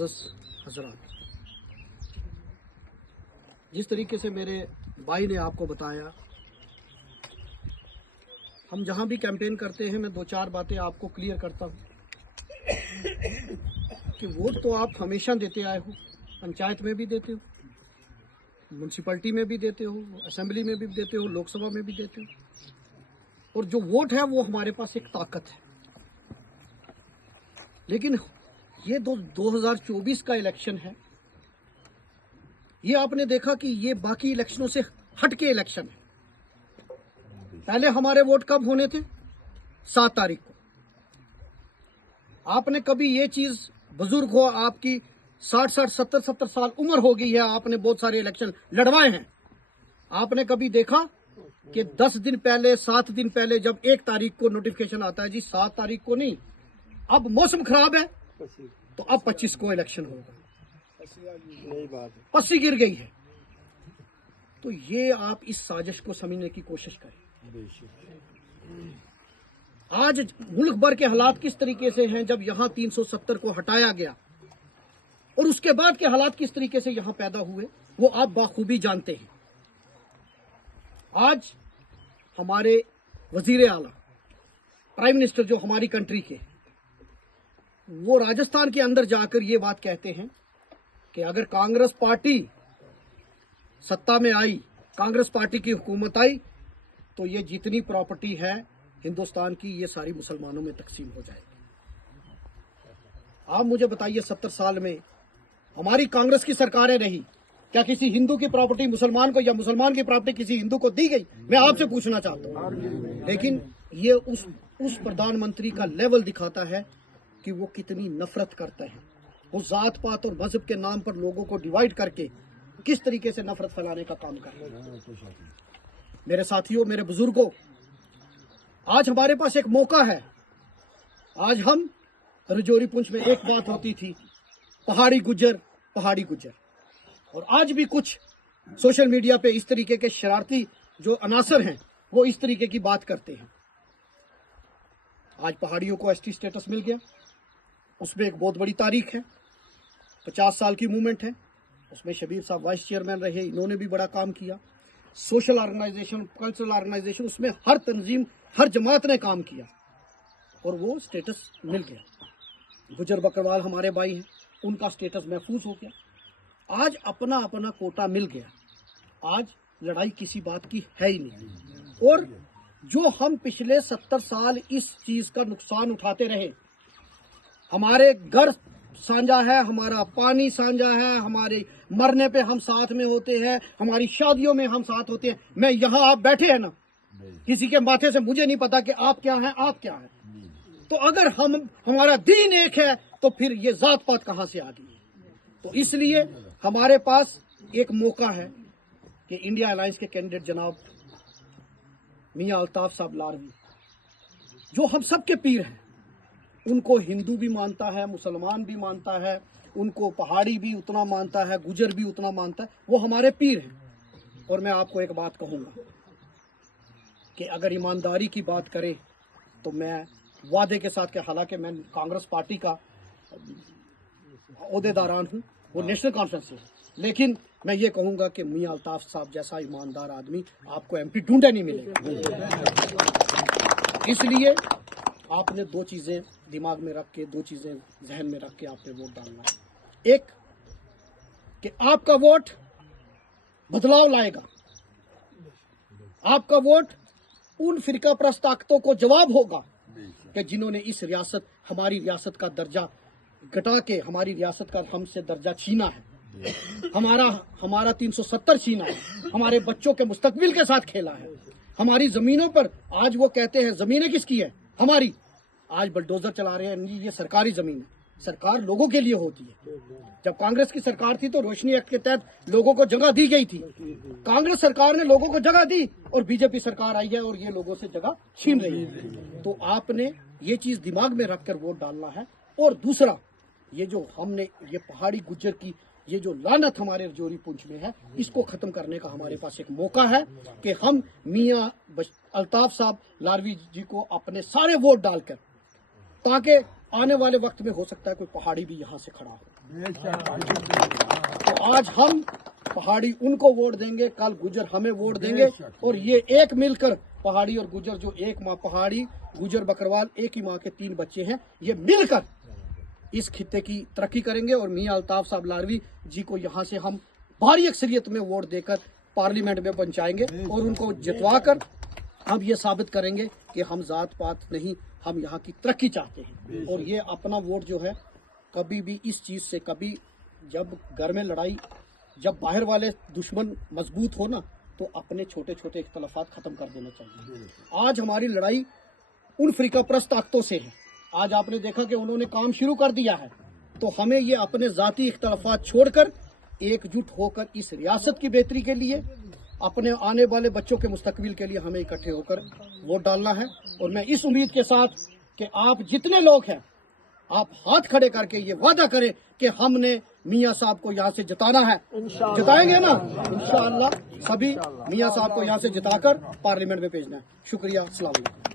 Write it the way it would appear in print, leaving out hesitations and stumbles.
मुअज़्ज़ज़ हज़रात, जिस तरीके से मेरे भाई ने आपको बताया, हम जहाँ भी कैंपेन करते हैं मैं दो चार बातें आपको क्लियर करता हूँ कि वोट तो आप हमेशा देते आए हो, पंचायत में भी देते हो, म्यूनसिपैलिटी में भी देते हो, असेंबली में भी देते हो, लोकसभा में भी देते हो, और जो वोट है वो हमारे पास एक ताकत है। लेकिन ये 2024 का इलेक्शन है, ये आपने देखा कि ये बाकी इलेक्शनों से हटके इलेक्शन है। पहले हमारे वोट कब होने थे? 7 तारीख को। आपने कभी ये चीज, बुजुर्ग हो, आपकी 60 70 साल उम्र हो गई है, आपने बहुत सारे इलेक्शन लड़वाए हैं, आपने कभी देखा कि 10 दिन पहले, 7 दिन पहले जब 1 तारीख को नोटिफिकेशन आता है जी 7 तारीख को नहीं, अब मौसम खराब है तो अब 25 को इलेक्शन होगा, पस्सी गिर गई है। तो ये आप इस साजिश को समझने की कोशिश करें। आज मुल्क भर के हालात किस तरीके से हैं, जब यहां 370 को हटाया गया और उसके बाद के हालात किस तरीके से यहां पैदा हुए, वो आप बाखूबी जानते हैं। आज हमारे वजीर आला, प्राइम मिनिस्टर जो हमारी कंट्री के, वो राजस्थान के अंदर जाकर ये बात कहते हैं कि अगर कांग्रेस पार्टी सत्ता में आई, कांग्रेस पार्टी की हुकूमत आई, तो ये जितनी प्रॉपर्टी है हिंदुस्तान की, ये सारी मुसलमानों में तकसीम हो जाएगी। आप मुझे बताइए, 70 साल में हमारी कांग्रेस की सरकारें रही, क्या किसी हिंदू की प्रॉपर्टी मुसलमान को या मुसलमान की प्रॉपर्टी किसी हिंदू को दी गई? मैं आपसे पूछना चाहता हूं। लेकिन ये उस प्रधानमंत्री का लेवल दिखाता है कि वो कितनी नफरत करता है। वो जात पात और मजहब के नाम पर लोगों को डिवाइड करके किस तरीके से नफरत फैलाने का काम कर रहे हैं। मेरे साथियों, मेरे बुजुर्गों, आज हमारे पास एक मौका है। आज हम रजौरी पुंछ में एक बात होती थी, पहाड़ी गुज्जर, पहाड़ी गुज्जर, और आज भी कुछ सोशल मीडिया पे इस तरीके के शरारती जो अनासर हैं वो इस तरीके की बात करते हैं। आज पहाड़ियों को एसटी स्टेटस मिल गया, उसमें एक बहुत बड़ी तारीख है, 50 साल की मूवमेंट है, उसमें शबीर साहब वाइस चेयरमैन रहे, इन्होंने भी बड़ा काम किया। सोशल ऑर्गेनाइजेशन, कल्चरल ऑर्गेनाइजेशन, उसमें हर तंजीम, हर जमात ने काम किया और वो स्टेटस मिल गया। गुजर बकरवाल हमारे भाई हैं, उनका स्टेटस महफूज हो गया। आज अपना अपना कोटा मिल गया। आज लड़ाई किसी बात की है ही नहीं। और जो हम पिछले 70 साल इस चीज का नुकसान उठाते रहे, हमारे घर साझा है, हमारा पानी साझा है, हमारे मरने पे हम साथ में होते हैं, हमारी शादियों में हम साथ होते हैं। मैं यहाँ, आप बैठे हैं ना, किसी के माथे से मुझे नहीं पता कि आप क्या हैं, आप क्या हैं। तो अगर हमारा दीन एक है तो फिर ये जात पात कहाँ से आ गई? तो इसलिए हमारे पास एक मौका है कि इंडिया अलायंस के कैंडिडेट जनाब मियां अल्ताफ साहब लारवी, जो हम सबके पीर हैं, उनको हिंदू भी मानता है, मुसलमान भी मानता है, उनको पहाड़ी भी उतना मानता है, गुजर भी उतना मानता है, वो हमारे पीर हैं। और मैं आपको एक बात कहूँगा कि अगर ईमानदारी की बात करें तो मैं वादे के साथ, कि हालांकि मैं कांग्रेस पार्टी का ओहदेदारान हूँ, वो नेशनल कॉन्फ्रेंस से, लेकिन मैं ये कहूँगा कि मियां अल्ताफ साहब जैसा ईमानदार आदमी आपको एमपी ढूंढे नहीं मिलेगा। इसलिए आपने 2 चीज़ें दिमाग में रख के, 2 चीज़ें जहन में रख के आपने वोट डालना है। एक, कि आपका वोट बदलाव लाएगा, आपका वोट उन फिरका परस्त ताकतों को जवाब होगा कि जिन्होंने इस रियासत, हमारी रियासत का दर्जा घटा के हमारी रियासत का हमसे दर्जा छीना है, हमारा 370 छीना है, हमारे बच्चों के मुस्तकबिल के साथ खेला है, हमारी जमीनों पर, आज वो कहते हैं जमीनें किसकी है, हमारी, आज बलडोजर चला रहे हैं, ये सरकारी जमीन है। सरकार लोगों के लिए होती है। जब कांग्रेस की सरकार थी तो रोशनी एक्ट के तहत लोगों को जगह दी गई थी। कांग्रेस सरकार ने लोगों को जगह दी और बीजेपी सरकार आई है और ये लोगों से जगह छीन रही है। तो आपने ये चीज दिमाग में रखकर वोट डालना है। और दूसरा, ये जो हमने ये पहाड़ी गुज्जर की ये जो लानत हमारे रजौरी पुंछ में है, इसको खत्म करने का हमारे पास एक मौका है कि हम मियां अल्ताफ साहब लारवी जी को अपने सारे वोट डालकर, ताकि आने वाले वक्त में हो सकता है कोई पहाड़ी भी यहाँ से खड़ा हो। तो आज हम पहाड़ी उनको वोट देंगे, कल गुजर हमें वोट देंगे, और ये एक मिलकर पहाड़ी और गुजर, जो एक माँ पहाड़ी गुजर बकरवाल एक ही माँ के 3 बच्चे हैं, ये मिलकर इस खित्ते की तरक्की करेंगे। और मियां अल्ताफ साहब लारवी जी को यहाँ से हम भारी अक्सरियत में वोट देकर पार्लियामेंट में पहुंचाएंगे और उनको जितवा कर हम ये साबित करेंगे कि हम जात पात नहीं, हम यहाँ की तरक्की चाहते हैं। और ये अपना वोट जो है, कभी भी इस चीज से, कभी जब घर में लड़ाई, जब बाहर वाले दुश्मन मजबूत हो ना, तो अपने छोटे छोटे इख्तलाफात खत्म कर देना चाहिए। आज हमारी लड़ाई उन फिरका परस्त ताकतों से है। आज आपने देखा कि उन्होंने काम शुरू कर दिया है, तो हमें ये अपने जाती इख्तलाफात छोड़कर एकजुट होकर इस रियासत की बेहतरी के लिए, अपने आने वाले बच्चों के मुस्तकबिल के लिए हमें इकट्ठे होकर वोट डालना है। और मैं इस उम्मीद के साथ कि आप जितने लोग हैं, आप हाथ खड़े करके ये वादा करें कि हमने मियां साहब को यहाँ से जिताना है। जिताएंगे ना इंशाअल्लाह। सभी मियां साहब को यहाँ से जिताकर पार्लियामेंट में भेजना है। शुक्रिया। अस्सलाम वालेकुम।